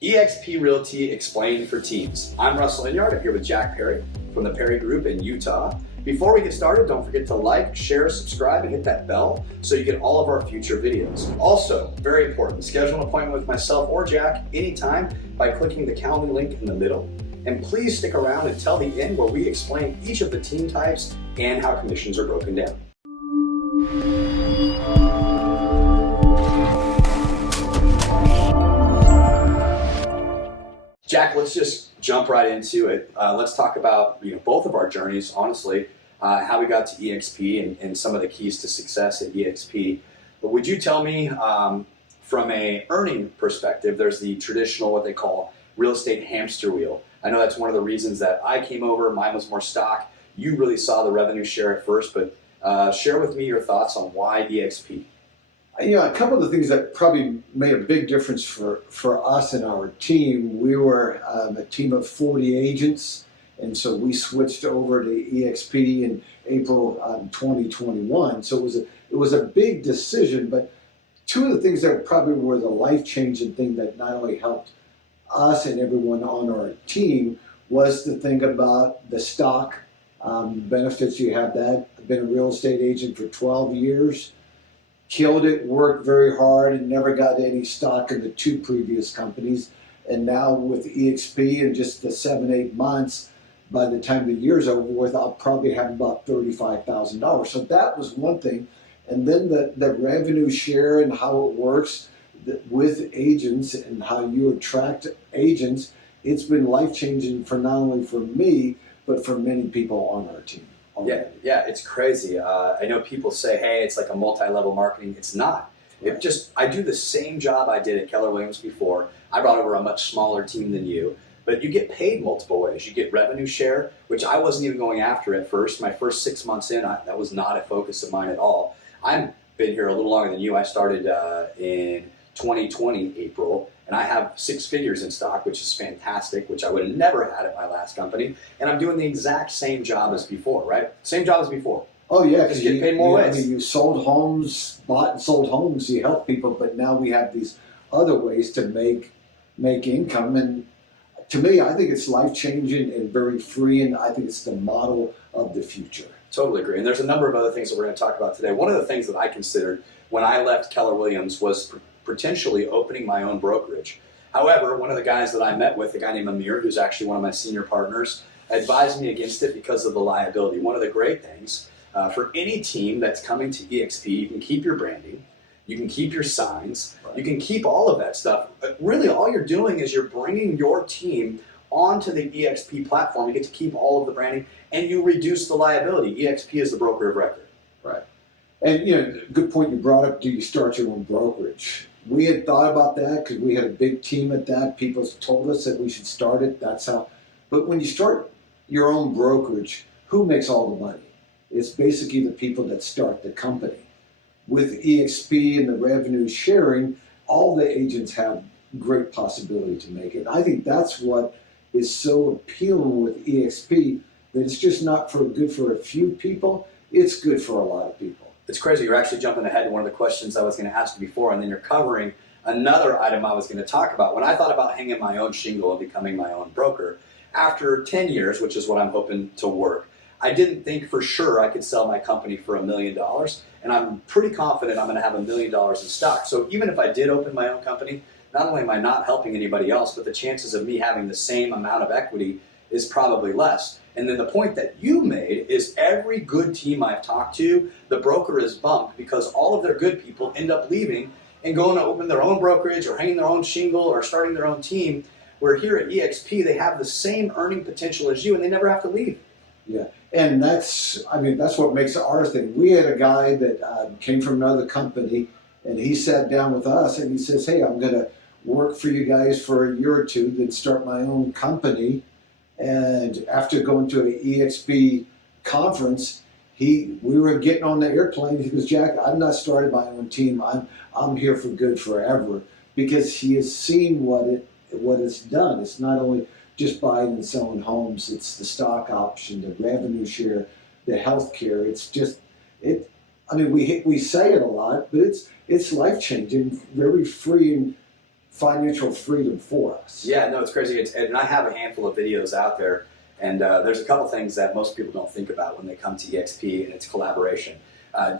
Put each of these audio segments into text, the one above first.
eXp Realty Explained for Teams. I'm Russell Inyard. I'm here with Jack Perry from the Perry Group in Utah. Before we get started, don't forget to like, share, subscribe, and hit that bell so you get all of our future videos. Also, very important, schedule an appointment with myself or Jack anytime by clicking the calendar link in the middle. And please stick around until the end where we explain each of the team types and how commissions are broken down. Jack, let's just jump right into it. Let's talk about both of our journeys, honestly, how we got to eXp and some of the keys to success at eXp. But would you tell me, from a earning perspective, there's the traditional, what they call real estate hamster wheel. I know that's one of the reasons that I came over. Mine was more stock. You really saw the revenue share at first, but share with me your thoughts on why eXp. A couple of the things that probably made a big difference for us and our team, we were a team of 40 agents, and so we switched over to eXp in April 2021. So it was a big decision, but two of the things that probably were the life-changing thing that not only helped us and everyone on our team was to think about the stock benefits. You have that. I've been a real estate agent for 12 years. Killed it, worked very hard, and never got any stock in the two previous companies. And now with eXp in just the 7-8 months, by the time the year's over with, I'll probably have about $35,000. So that was one thing. And then the revenue share and how it works with agents and how you attract agents, it's been life-changing for not only for me, but for many people on our team. Yeah, it's crazy. I know people say, hey, it's like a multi-level marketing. It's not. I do the same job I did at Keller Williams before. I brought over a much smaller team than you, but you get paid multiple ways. You get revenue share, which I wasn't even going after at first. My first 6 months in, that was not a focus of mine at all. I've been here a little longer than you. I started in 2020, April, and I have 6 figures in stock, which is fantastic, which I would have never had at my last company. And I'm doing the exact same job as before, right? Same job as before. Oh, yeah. Just get paid more ways. I mean, you sold homes, bought and sold homes, you help people, but now we have these other ways to make income. And to me, I think it's life-changing and very free, and I think it's the model of the future. Totally agree. And there's a number of other things that we're going to talk about today. One of the things that I considered when I left Keller Williams was potentially opening my own brokerage. However, one of the guys that I met with, a guy named Amir, who's actually one of my senior partners, advised me against it because of the liability. One of the great things for any team that's coming to eXp, you can keep your branding, you can keep your signs, you can keep all of that stuff. Really, all you're doing is you're bringing your team onto the eXp platform. You get to keep all of the branding, and you reduce the liability. eXp is the broker of record. Right. And, good point you brought up, do you start your own brokerage? We had thought about that because we had a big team at that. People told us that we should start it. That's how. But when you start your own brokerage, who makes all the money? It's basically the people that start the company. With eXp and the revenue sharing, all the agents have great possibility to make it. I think that's what is so appealing with eXp, that it's just not good for a few people. It's good for a lot of people. It's crazy. You're actually jumping ahead to one of the questions I was going to ask you before, and then you're covering another item I was going to talk about. When I thought about hanging my own shingle and becoming my own broker, after 10 years, which is what I'm hoping to work, I didn't think for sure I could sell my company for $1 million, and I'm pretty confident I'm going to have $1 million in stock. So even if I did open my own company, not only am I not helping anybody else, but the chances of me having the same amount of equity is probably less. And then the point that you made is every good team I've talked to, the broker is bumped because all of their good people end up leaving and going to open their own brokerage or hanging their own shingle or starting their own team, where here at eXp they have the same earning potential as you and they never have to leave. Yeah, and that's what makes it our thing. We had a guy that came from another company, and he sat down with us and he says, hey, I'm going to work for you guys for a year or two, then start my own company. And after going to an eXp conference, we were getting on the airplane. He goes, Jack, I'm not starting my own team. I'm here for good forever, because he has seen what it's done. It's not only just buying and selling homes. It's the stock option, the revenue share, the health care. It's just it. I mean, we say it a lot, but it's life changing, very freeing financial freedom for us. Yeah, no, it's crazy. And I have a handful of videos out there, and there's a couple things that most people don't think about when they come to EXP, and it's collaboration.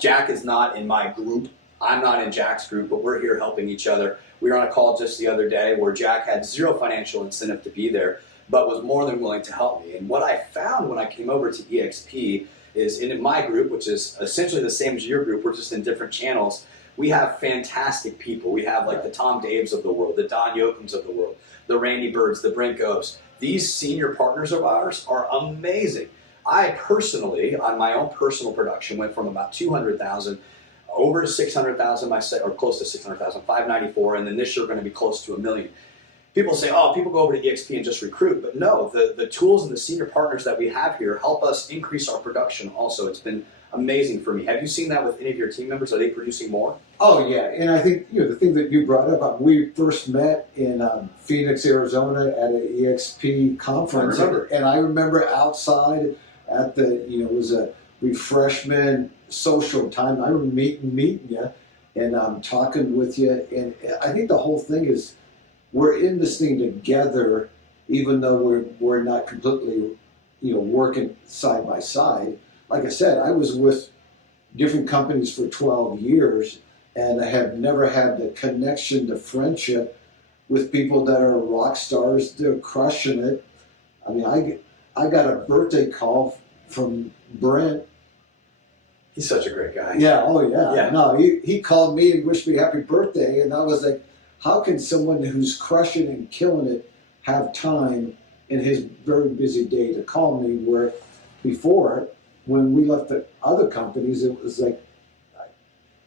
Jack is not in my group. I'm not in Jack's group, but we're here helping each other. We were on a call just the other day where Jack had zero financial incentive to be there, but was more than willing to help me. And what I found when I came over to EXP is in my group, which is essentially the same as your group, we're just in different channels, we have fantastic people. We have like the Tom Daves of the world, the Don Yokums of the world, the Randy Birds, the Brent Goves. These senior partners of ours are amazing. I personally, on my own personal production, went from about 200,000 over to 600,000, or close to 600,000, 594, and then this year we're going to be close to $1 million. People say, oh, people go over to EXP and just recruit, but no, the tools and the senior partners that we have here help us increase our production also. It's been amazing for me. Have you seen that with any of your team members? Are they producing more? Oh yeah, and I think the thing that you brought up, we first met in Phoenix, Arizona at an EXP conference, and I remember outside at the it was a refreshment social time. I remember meeting you and talking with you, and I think the whole thing is we're in this thing together, even though we're not completely working side by side. Like I said, I was with different companies for 12 years, and I have never had the connection, the friendship with people that are rock stars. They're crushing it. I mean, I got a birthday call from Brent. He's such a great guy. Yeah, oh yeah. Yeah. No, he called me and wished me happy birthday, and I was like, how can someone who's crushing and killing it have time in his very busy day to call me, where before, when we left the other companies, it was like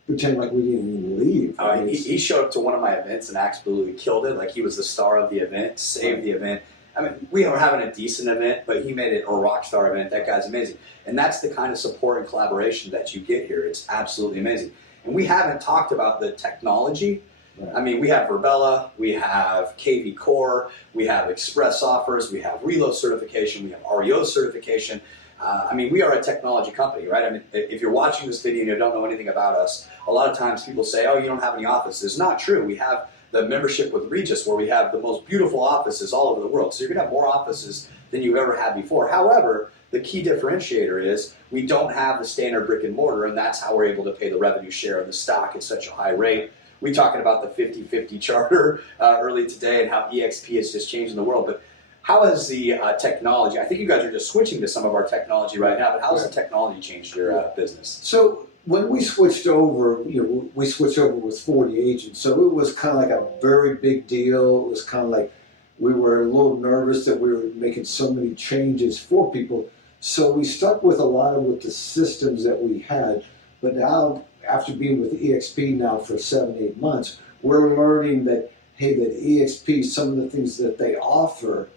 pretend like we didn't even leave. He showed up to one of my events and absolutely killed it. Like he was the star of the event, saved the event. I mean, we were having a decent event, but he made it a rock star event. That guy's amazing. And that's the kind of support and collaboration that you get here. It's absolutely amazing. And we haven't talked about the technology. Right. I mean, we have Verbella, we have KV Core, we have Express Offers, we have Reload certification, we have REO certification. I mean, we are a technology company, right? I mean, if you're watching this video and you don't know anything about us, a lot of times people say, oh, you don't have any offices. Not true. We have the membership with Regis, where we have the most beautiful offices all over the world. So you're going to have more offices than you've ever had before. However, the key differentiator is we don't have the standard brick and mortar, and that's how we're able to pay the revenue share of the stock at such a high rate. We talking about the 50-50 charter early today and how EXP is just changing the world. But how has the technology, I think you guys are just switching to some of our technology right now, but how has the technology changed your business? So when we switched over, we switched over with 40 agents. So it was kind of like a very big deal. It was kind of like we were a little nervous that we were making so many changes for people. So we stuck with a lot of the systems that we had. But now, after being with EXP now for 7-8 months, we're learning that, hey, that EXP, some of the things that they offer,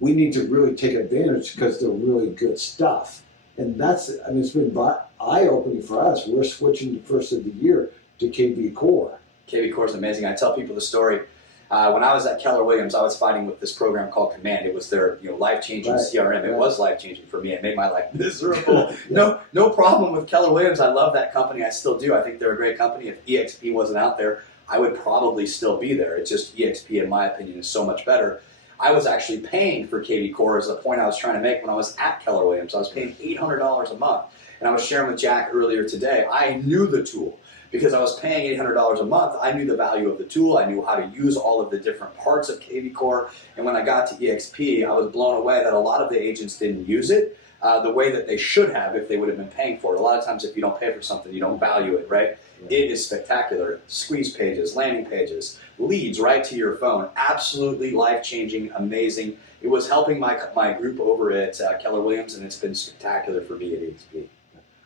we need to really take advantage because they're really good stuff. And that's, I mean, it's been eye-opening for us. We're switching the first of the year to KV Core. KV Core is amazing. I tell people the story. When I was at Keller Williams, I was fighting with this program called Command. It was their life-changing CRM. It was life-changing for me. It made my life miserable. No problem with Keller Williams. I love that company. I still do. I think they're a great company. If EXP wasn't out there, I would probably still be there. It's just EXP, in my opinion, is so much better. I was actually paying for KV Core as the point I was trying to make when I was at Keller Williams. I was paying $800 a month. And I was sharing with Jack earlier today, I knew the tool. Because I was paying $800 a month, I knew the value of the tool. I knew how to use all of the different parts of KV Core. And when I got to EXP, I was blown away that a lot of the agents didn't use it the way that they should have if they would have been paying for it. A lot of times if you don't pay for something, you don't value it, right? It is spectacular. Squeeze pages, landing pages, leads right to your phone. Absolutely life-changing, amazing. It was helping my group over at Keller Williams, and it's been spectacular for me at EXP.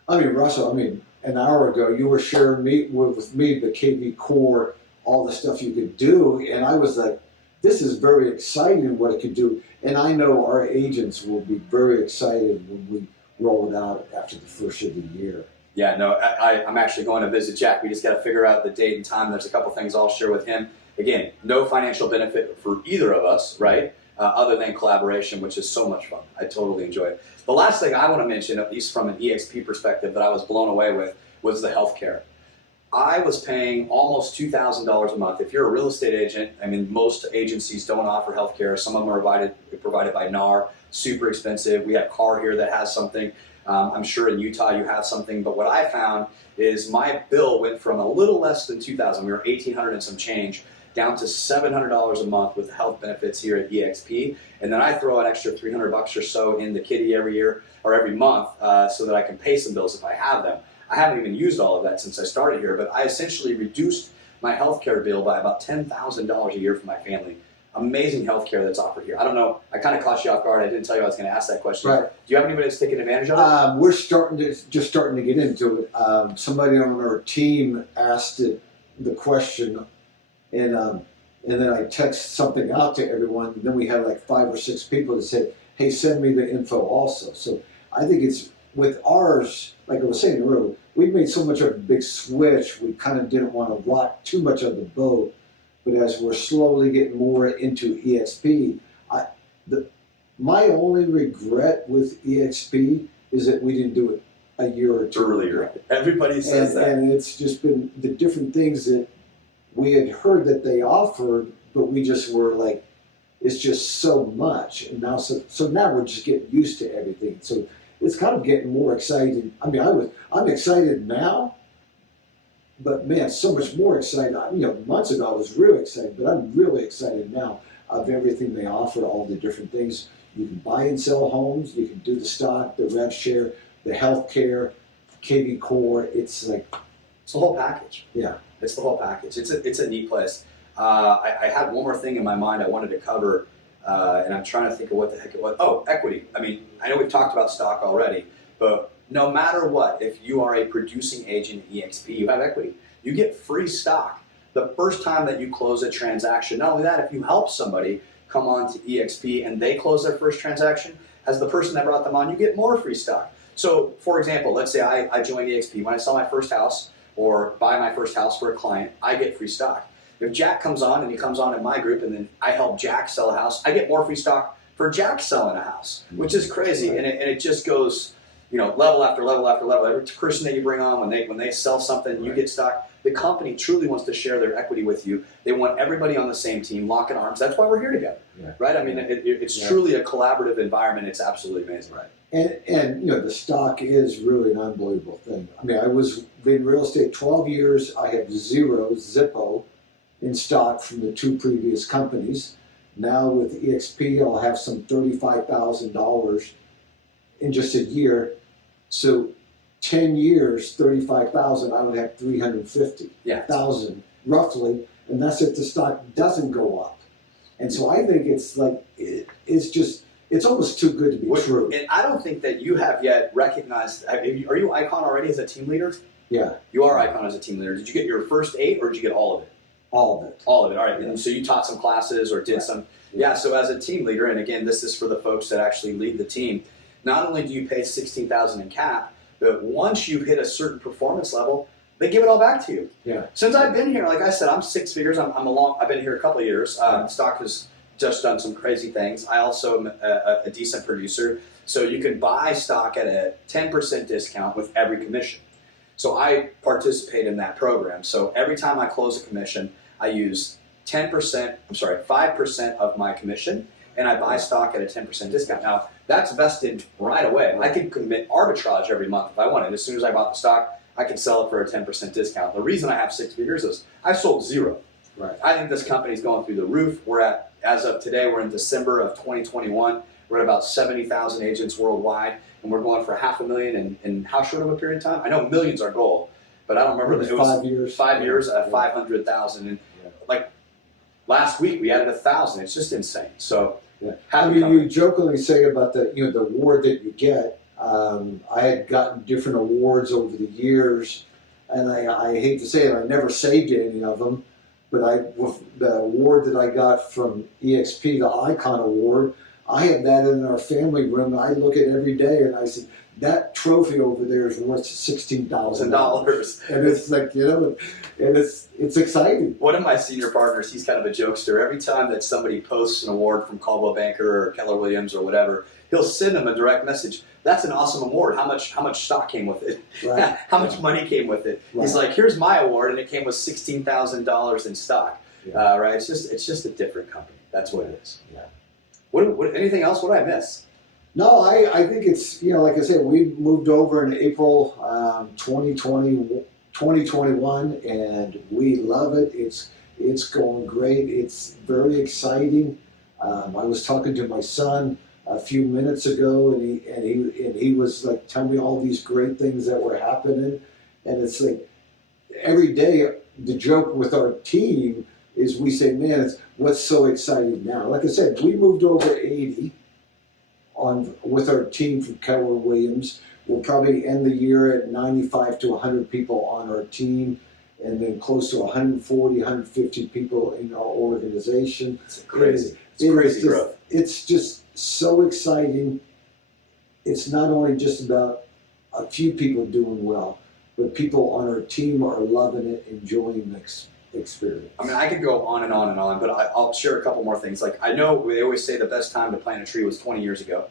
I mean, Russell, an hour ago, you were sharing with me the KV Core, all the stuff you could do, and I was like, this is very exciting what it could do. And I know our agents will be very excited when we roll it out after the first of the year. Yeah, no, I'm actually going to visit Jack. We just got to figure out the date and time. There's a couple things I'll share with him. Again, no financial benefit for either of us, right? Other than collaboration, which is so much fun. I totally enjoy it. The last thing I want to mention, at least from an EXP perspective, that I was blown away with was the healthcare. I was paying almost $2,000 a month. If you're a real estate agent, I mean, most agencies don't offer healthcare. Some of them are provided by NAR, super expensive. We have CAR here that has something. I'm sure in Utah you have something. But what I found is my bill went from a little less than $2,000. We were $1,800 and some change, down to $700 a month with health benefits here at EXP. And then I throw an extra $300 or so in the kitty every year or every month so that I can pay some bills if I have them. I haven't even used all of that since I started here, but I essentially reduced my healthcare bill by about $10,000 a year for my family. Amazing healthcare that's offered here. I don't know, I kind of caught you off guard. I didn't tell you I was going to ask that question. Right. Do you have anybody that's taking advantage of it? We're just starting to get into it. Somebody on our team asked the question, and then I text something out to everyone. And then we had like 5 or 6 people that said, "Hey, send me the info also." So I think it's with ours, like I was saying earlier, we've made so much of a big switch. We kind of didn't want to rock too much of the boat. But as we're slowly getting more into EXP, my only regret with EXP is that we didn't do it a year or two earlier. ago. Everybody says that. And it's just been the different things that we had heard that they offered, but we just were like, it's just so much. And now, so now we're just getting used to everything. So it's kind of getting more exciting. I mean, I'm excited now, but man, so much more excited. Months ago I was really excited, but I'm really excited now of everything they offer, all the different things. You can buy and sell homes, you can do the stock, the rev share, the healthcare, KV Core. It's the whole package. Yeah. It's the whole package. It's a neat place. I had one more thing in my mind I wanted to cover, and I'm trying to think of what the heck it was. Oh, equity. I mean, I know we've talked about stock already, but no matter what, if you are a producing agent at EXP, you have equity. You get free stock the first time that you close a transaction. Not only that, if you help somebody come on to EXP and they close their first transaction, as the person that brought them on, you get more free stock. So, for example, let's say I join EXP. When I sell my first house or buy my first house for a client, I get free stock. If Jack comes on and he comes on in my group and then I help Jack sell a house, I get more free stock for Jack selling a house, which is crazy. And it just goes, level after level after level. Every person that you bring on, when they sell something, you get stock. The company truly wants to share their equity with you. They want everybody on the same team, locking arms. That's why we're here together, right? I mean, it's truly a collaborative environment. It's absolutely amazing, right? And the stock is really an unbelievable thing. I mean, I was in real estate 12 years. I have zippo in stock from the 2 previous companies. Now with EXP, I'll have some $35,000 in just a year. So 10 years, 35,000, I would have 350,000 roughly, and that's if the stock doesn't go up. And so I think it's like it's almost too good to be true. And I don't think that you have yet recognized. Are you Icon already as a team leader? Yeah, you are Icon as a team leader. Did you get your first 8, or did you get all of it? All of it. All of it. All right. And so you taught some classes or did some. Yeah. So as a team leader, and again, this is for the folks that actually lead the team. Not only do you pay $16,000 in cap, but once you hit a certain performance level, they give it all back to you. Yeah. Since I've been here, like I said, I'm 6 figures. I've been here a couple of years. Stock has just done some crazy things. I also am a decent producer. So you can buy stock at a 10% discount with every commission. So I participate in that program. So every time I close a commission, I use 5% of my commission, and I buy stock at a 10% discount. Now, that's vested right away. I can commit arbitrage every month if I wanted. As soon as I bought the stock, I can sell it for a 10% discount. The reason I have 6 figures is I sold 0. Right. I think this company's going through the roof. As of today, we're in December of 2021. We're at about 70,000 agents worldwide, and we're going for $500,000 in how short of a period of time? I know million's our goal, but I don't remember. It was 5 years. 5 years at 500,000, and like last week we added 1,000. It's just insane. So. Yeah. You jokingly say about the award that you get. I had gotten different awards over the years, and I hate to say it, I never saved any of them. But the award that I got from EXP, the Icon Award, I have that in our family room. I look at it every day, and I said, that trophy over there is worth $16,000. And it's like, and it's exciting. One of my senior partners, he's kind of a jokester. Every time that somebody posts an award from Caldwell Banker or Keller Williams or whatever, he'll send them a direct message. That's an awesome award. How much stock came with it? Right. How much money came with it? Right. He's like, here's my award, and it came with $16,000 in stock. Yeah. Right? It's just a different company. That's what it is. Yeah. What anything else? What did I miss? No, I think it's, like I said, we moved over in April 2021, and we love it. It's going great. It's very exciting. I was talking to my son a few minutes ago, and he was like telling me all these great things that were happening, and it's like every day the joke with our team is we say, man, what's so exciting now? Like I said, we moved over 80 with our team from Keller Williams. We'll probably end the year at 95 to 100 people on our team, and then close to 140, 150 people in our organization. It's crazy. It's crazy growth. It's just so exciting. It's not only just about a few people doing well, but people on our team are loving it, enjoying the experience. I mean, I could go on and on and on, but I'll share a couple more things. Like, I know they always say the best time to plant a tree was 20 years ago,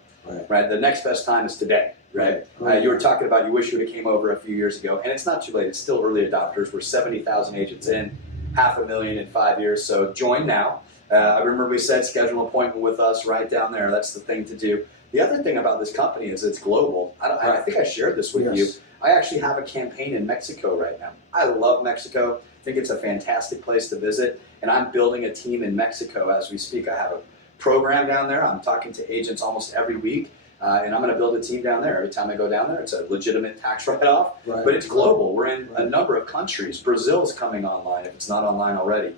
right? The next best time is today, right? You were talking about you wish you would have came over a few years ago, and it's not too late. It's still early adopters. We're 70,000 agents in, 500,000 in 5 years, so join now. I remember we said schedule an appointment with us right down there. That's the thing to do. The other thing about this company is it's global. I think I shared this with you. I actually have a campaign in Mexico right now. I love Mexico. I think it's a fantastic place to visit, and I'm building a team in Mexico as we speak. I have a program down there. I'm talking to agents almost every week, and I'm going to build a team down there. Every time I go down there, it's a legitimate tax write-off, but it's global. We're in a number of countries. Brazil is coming online if it's not online already.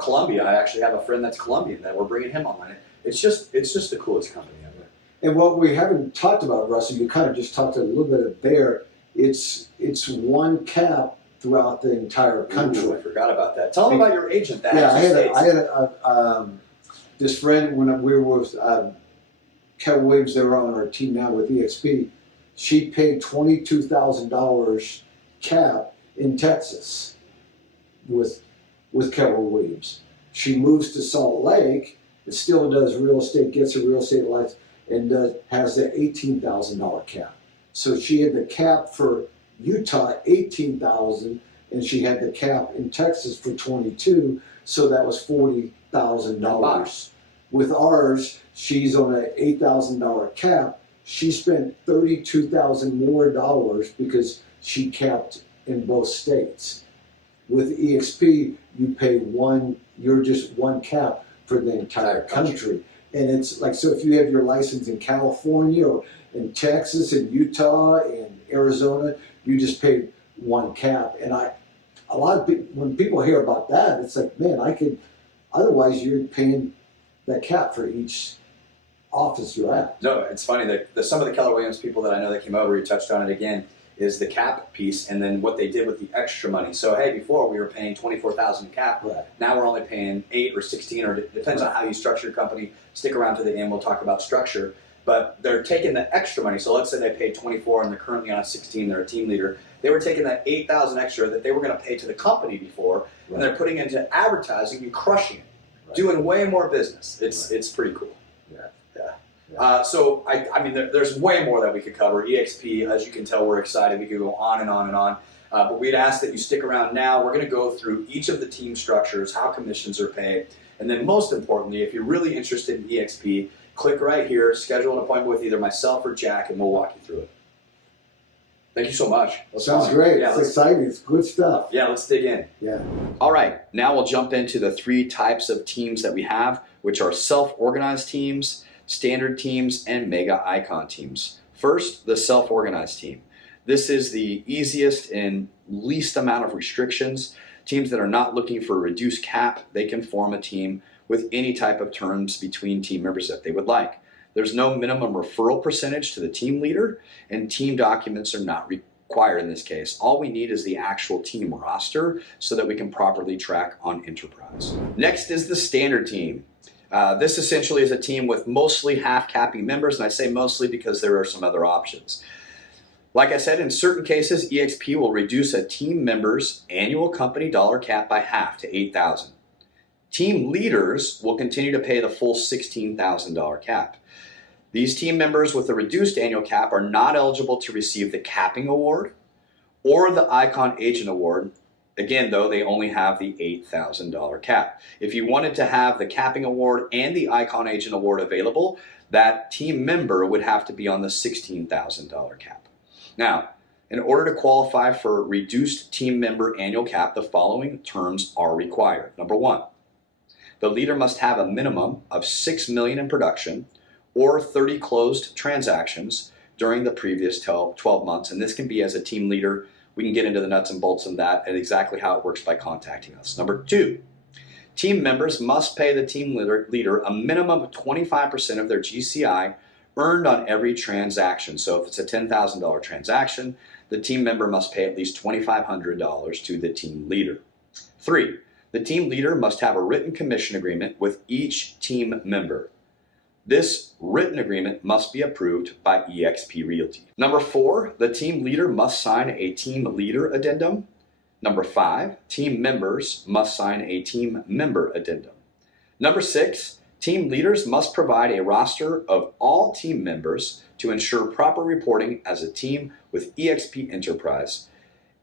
Colombia. I actually have a friend that's Colombian that we're bringing him online. It's just the coolest company ever. And what we haven't talked about, Russell, you kind of just talked a little bit of there. It's one cap throughout the entire country. Ooh, I forgot about that. Tell them about your agent. I had this friend when we were with Keller Williams. They were on our team now with EXP. She paid $22,000 cap in Texas with Keller Williams. She moves to Salt Lake. It still does real estate, gets a real estate license, and has the $18,000 cap. So she had the cap for Utah, $18,000, and she had the cap in Texas for $22,000, so that was $40,000. With ours, she's on an $8,000 cap. She spent $32,000 more because she capped in both states. With EXP, you pay you're just one cap for the entire country. And it's like, so if you have your license in California or in Texas and Utah and Arizona, you just pay one cap. And when people hear about that, it's like, man, otherwise you're paying that cap for each office you're at. No, it's funny that some of the Keller Williams people that I know that came over, you touched on it again, is the cap piece, and then what they did with the extra money. So hey, before we were paying $24,000 cap. Right. Now we're only paying 8 or 16, or it depends on how you structure your company. Stick around to the end. We'll talk about structure. But they're taking the extra money. So let's say they paid 24 and they're currently on a 16. They're a team leader. They were taking that $8,000 extra that they were going to pay to the company before, and they're putting into advertising and crushing it, doing way more business. It's pretty cool. So I mean, there's way more that we could cover. EXP, as you can tell, we're excited. We could go on and on and on. But we'd ask that you stick around now. We're going to go through each of the team structures, how commissions are paid, and then most importantly, if you're really interested in EXP, click right here, schedule an appointment with either myself or Jack, and we'll walk you through it. Thank you so much. Sounds great. It's exciting. It's good stuff. Yeah, let's dig in. Yeah. All right, now we'll jump into the 3 types of teams that we have, which are self-organized teams, standard teams, and mega icon teams. First, the self-organized team. This is the easiest and least amount of restrictions. Teams that are not looking for a reduced cap, they can form a team with any type of terms between team members that they would like. There's no minimum referral percentage to the team leader, and team documents are not required in this case. All we need is the actual team roster so that we can properly track on Enterprise. Next is the standard team. This essentially is a team with mostly half capping members, and I say mostly because there are some other options. Like I said, in certain cases, EXP will reduce a team member's annual company dollar cap by half to $8,000. Team leaders will continue to pay the full $16,000 cap. These team members with a reduced annual cap are not eligible to receive the capping award or the Icon Agent Award. Again, though, they only have the $8,000 cap. If you wanted to have the capping award and the Icon Agent Award available, that team member would have to be on the $16,000 cap. Now, in order to qualify for reduced team member annual cap, the following terms are required. Number one, the leader must have a minimum of $6 million in production or 30 closed transactions during the previous 12 months. And this can be as a team leader. We can get into the nuts and bolts of that and exactly how it works by contacting us. Number two, team members must pay the team leader a minimum of 25% of their GCI earned on every transaction. So if it's a $10,000 transaction, the team member must pay at least $2,500 to the team leader. Three, the team leader must have a written commission agreement with each team member. This written agreement must be approved by eXp Realty. Number four, the team leader must sign a team leader addendum. Number five, team members must sign a team member addendum. Number six, team leaders must provide a roster of all team members to ensure proper reporting as a team with eXp Enterprise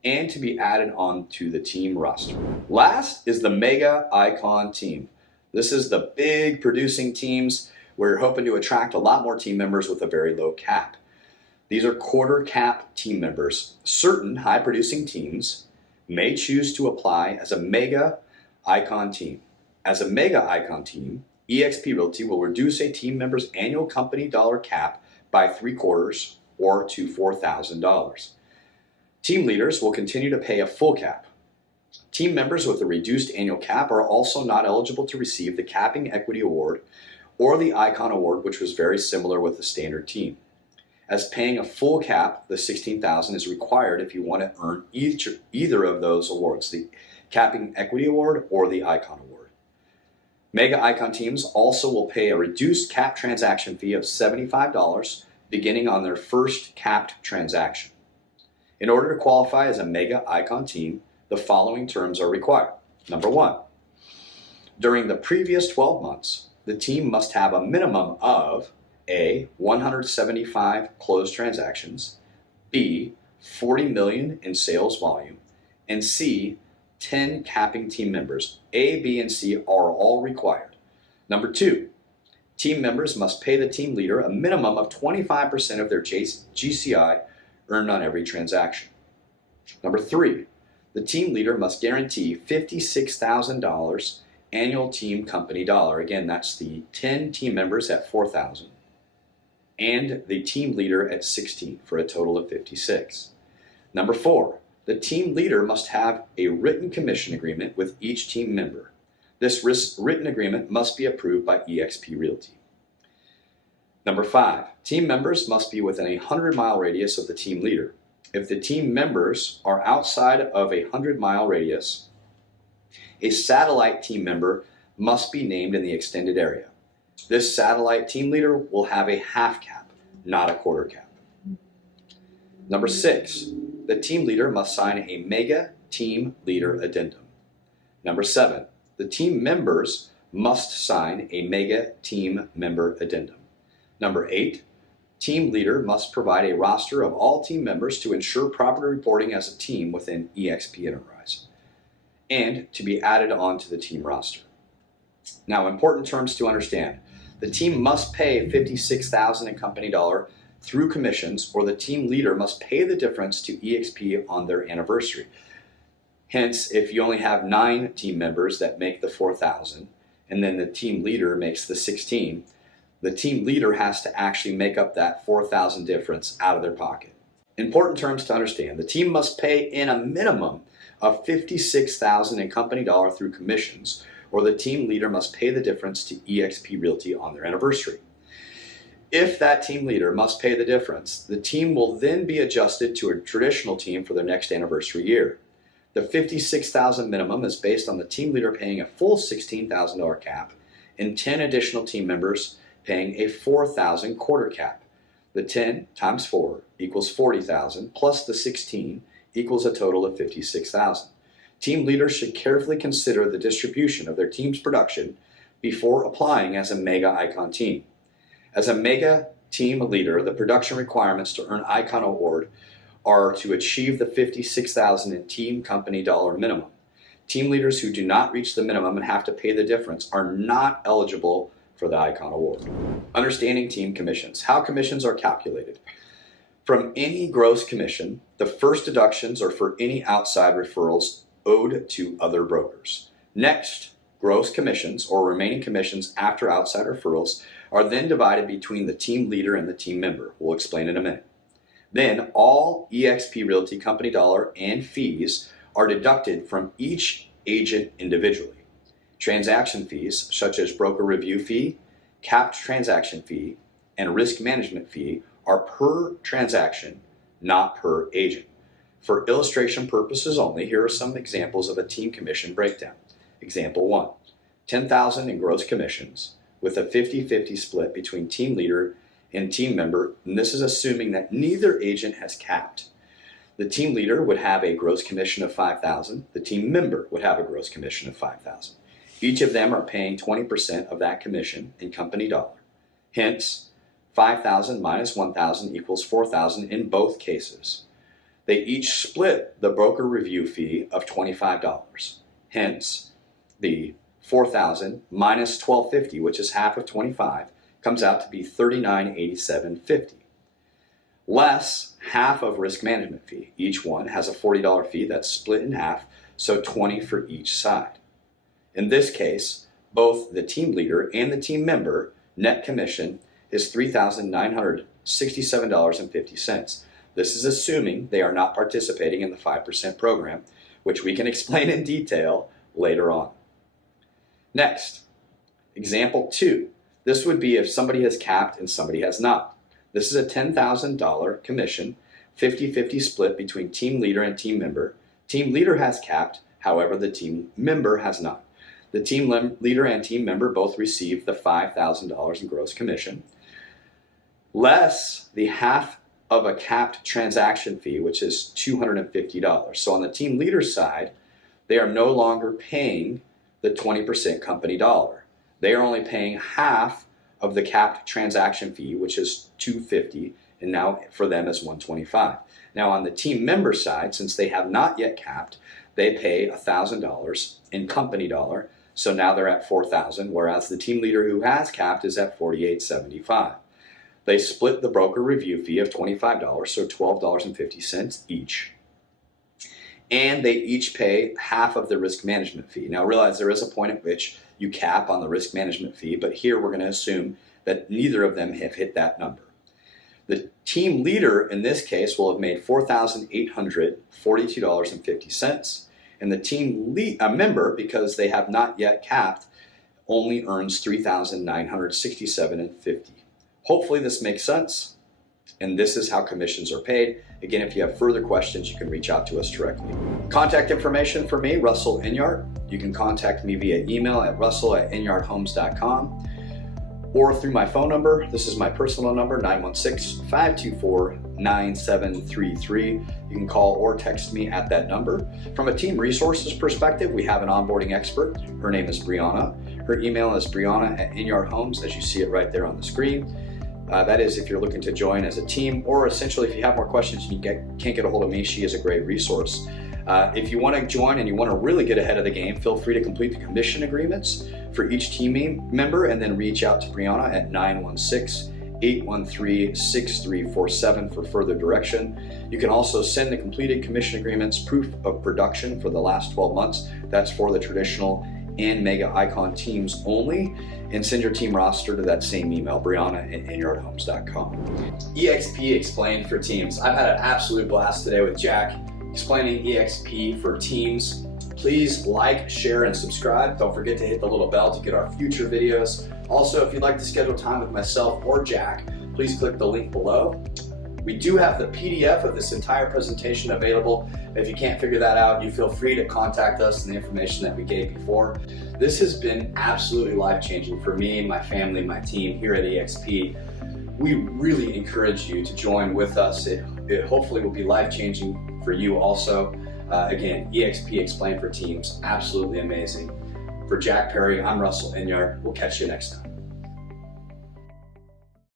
and to be added on to the team roster. Last is the Mega Icon team. This is the big producing teams. We're hoping to attract a lot more team members with a very low cap. These are quarter cap team members. Certain high producing teams may choose to apply as a Mega Icon team. As a Mega Icon team, eXp Realty will reduce a team member's annual company dollar cap by 3/4 or to $4,000. Team leaders will continue to pay a full cap. Team members with a reduced annual cap are also not eligible to receive the Capping Equity Award or the Icon Award, which was very similar with the standard team. As paying a full cap, the $16,000 is required if you want to earn either of those awards, the Capping Equity Award or the Icon Award. Mega Icon teams also will pay a reduced cap transaction fee of $75 beginning on their first capped transaction. In order to qualify as a Mega Icon team, the following terms are required. Number one, during the previous 12 months, the team must have a minimum of A, 175 closed transactions, B, 40 million in sales volume, and C, 10 capping team members. A, B, and C are all required. Number two, team members must pay the team leader a minimum of 25% of their GCI earned on every transaction. Number three, the team leader must guarantee $56,000 annual team company dollar. Again, that's the 10 team members at $4,000 and the team leader at 16 for a total of 56. Number four, the team leader must have a written commission agreement with each team member. This written agreement must be approved by eXp Realty. Number five, team members must be within a 100-mile radius of the team leader. If the team members are outside of a 100-mile radius, a satellite team member must be named in the extended area. This satellite team leader will have a half cap, not a quarter cap. Number six, the team leader must sign a Mega Team Leader Addendum. Number seven, the team members must sign a Mega Team Member Addendum. Number eight, team leader must provide a roster of all team members to ensure proper reporting as a team within eXp Enterprise and to be added on to the team roster. Now, important terms to understand. The team must pay $56,000 in company dollar through commissions, or the team leader must pay the difference to eXp on their anniversary. Hence, if you only have 9 team members that make the $4,000 and then the team leader makes the $16,000, the team leader has to actually make up that $4,000 difference out of their pocket. Important terms to understand. The team must pay in a minimum of $56,000 in company dollar through commissions, or the team leader must pay the difference to eXp Realty on their anniversary. If that team leader must pay the difference, the team will then be adjusted to a traditional team for their next anniversary year. The $56,000 minimum is based on the team leader paying a full $16,000 cap and 10 additional team members paying a $4,000 quarter cap. The 10 times 4 equals 40,000 plus the 16 equals a total of 56,000. Team leaders should carefully consider the distribution of their team's production before applying as a Mega Icon team. As a Mega team leader, the production requirements to earn Icon Award are to achieve the 56,000 in team company dollar minimum. Team leaders who do not reach the minimum and have to pay the difference are not eligible for the Icon Award. Understanding team commissions. How commissions are calculated. From any gross commission, the first deductions are for any outside referrals owed to other brokers. Next, gross commissions or remaining commissions after outside referrals are then divided between the team leader and the team member. We'll explain in a minute. Then all eXp Realty company dollar and fees are deducted from each agent individually. Transaction fees such as broker review fee, capped transaction fee, and risk management fee are per transaction, not per agent. For illustration purposes only, here are some examples of a team commission breakdown. Example 1, 10,000 in gross commissions with a 50-50 split between team leader and team member, and this is assuming that neither agent has capped. The team leader would have a gross commission of 5,000. The team member would have a gross commission of 5,000. Each of them are paying 20% of that commission in company dollar. Hence, 5,000 minus 1,000 equals 4,000 in both cases. They each split the broker review fee of $25. Hence, the 4,000 minus $1,250, which is half of 25, comes out to be $39.8750. Less half of risk management fee. Each one has a $40 fee that's split in half, so 20 for each side. In this case, both the team leader and the team member net commission is $3,967.50. This is assuming they are not participating in the 5% program, which we can explain in detail later on. Next, example 2. This would be if somebody has capped and somebody has not. This is a $10,000 commission, 50-50 split between team leader and team member. Team leader has capped, however, the team member has not. The team leader and team member both receive the $5,000 in gross commission, less the half of a capped transaction fee, which is $250. So on the team leader side, they are no longer paying the 20% company dollar. They are only paying half of the capped transaction fee, which is $250, and now for them is $125. Now on the team member side, since they have not yet capped, they pay $1,000 in company dollar, so now they're at $4,000, whereas the team leader who has capped is at $48.75. They split the broker review fee of $25, so $12.50 each. And they each pay half of the risk management fee. Now realize there is a point at which you cap on the risk management fee, but here we're going to assume that neither of them have hit that number. The team leader in this case will have made $4,842.50, and the team member, because they have not yet capped, only earns $3,967.50. Hopefully this makes sense, and this is how commissions are paid. Again, if you have further questions, you can reach out to us directly. Contact information for me, Russell Inyart. You can contact me via email at russell@inyarthomes.com or through my phone number. This is my personal number, 916-524-9733. You can call or text me at that number. From a team resources perspective, we have an onboarding expert. Her name is Brianna. Her email is brianna@inyarthomes, as you see it right there on the screen. That is if you're looking to join as a team, or essentially if you have more questions and you can't get a hold of me, she is a great resource. If you want to join and you want to really get ahead of the game, feel free to complete the commission agreements for each team member and then reach out to Brianna at 916-813-6347 for further direction. You can also send the completed commission agreements proof of production for the last 12 months. That's for the traditional and Mega Icon teams only, and send your team roster to that same email, brianna@inyarthomes.com. eXp Explained for Teams. I've had an absolute blast today with Jack explaining eXp for Teams. Please like, share, and subscribe. Don't forget to hit the little bell to get our future videos. Also, if you'd like to schedule time with myself or Jack, please click the link below. We do have the PDF of this entire presentation available. If you can't figure that out, you feel free to contact us and the information that we gave before. This has been absolutely life-changing for me, my family, my team here at eXp. we really encourage you to join with us. It hopefully will be life-changing for you also. Again, EXP Explained for Teams, absolutely amazing. For Jack Perry, I'm Russell Inyard. We'll catch you next time.